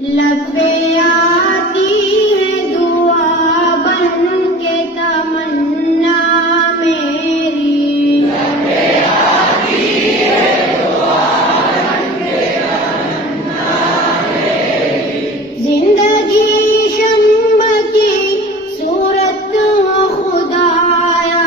لب پہ آتی ہے دعا بن کے تمنا میری، لب پہ آتی ہے دعا بن کے تمنا میری، زندگی شمع کی صورت ہو خدایا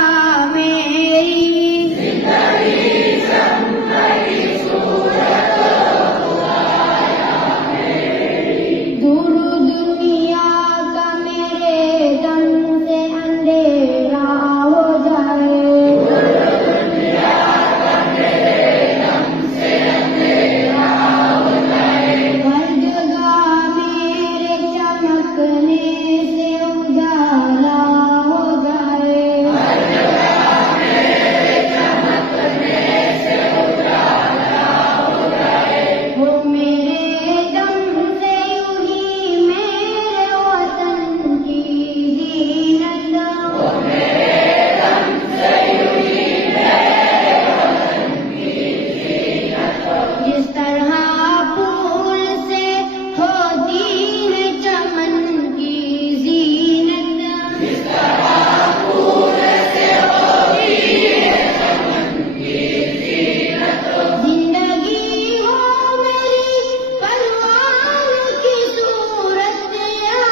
میری، زندگی شمع کی صورت ہو خدایا میری، دور دنیا کا میرے دم سے اندھیرا ہو جائے، دور دنیا کا میرے دم سے اندھیرا ہو جائے، ہر جگہ میرے چمکنے سے اجالا ہو جائے، ہر جگہ میرے چمکنے سے اجالا ہو جائے، ہو میرے دم سے یوں ہی میرے وطن کی زینت، ہو میرے دم سے یوں ہی میرے وطن کی زینت، جس طرح پھول سے ہوتی ہے چمن کی زینت، جس طرح پھول سے ہوتی ہے چمن کی زینت، زندگی ہو میری پروان کی صورت یا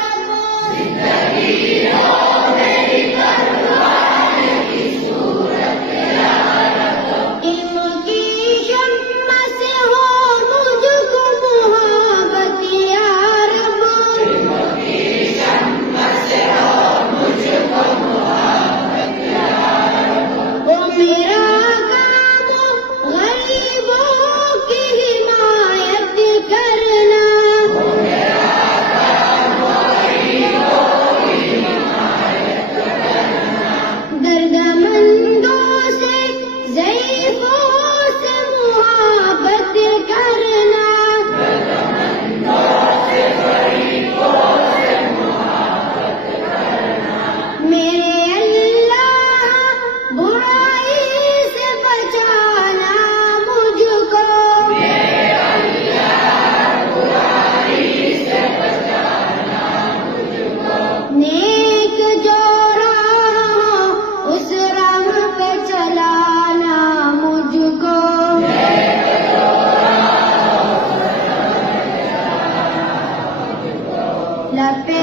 رب، زندگی ہو میری پروان کی صورت یا رب، علم کی شمع سے ہو مجھ کو محبت یا رب، علم کی شمع سے ہو مجھ کو محبت یا رب، او میرا کام غریبوں کی حمایت کرنا، او میرا کام غریبوں کی حمایت کرنا، دردمندوں سے ضعیفوں سے محبت کرنا، دردمندوں سے ضعیفوں سے محبت کرنا، میرے اللہ برائی سے بچانا مجھ کو، میرے اللہ برائی سے بچانا مجھ کو، نیک جو راہ ہو اس راہ پہ چلانا مجھ کو، نیک جو راہ ہو اس راہ پہ چلانا مجھ کو، لب پہ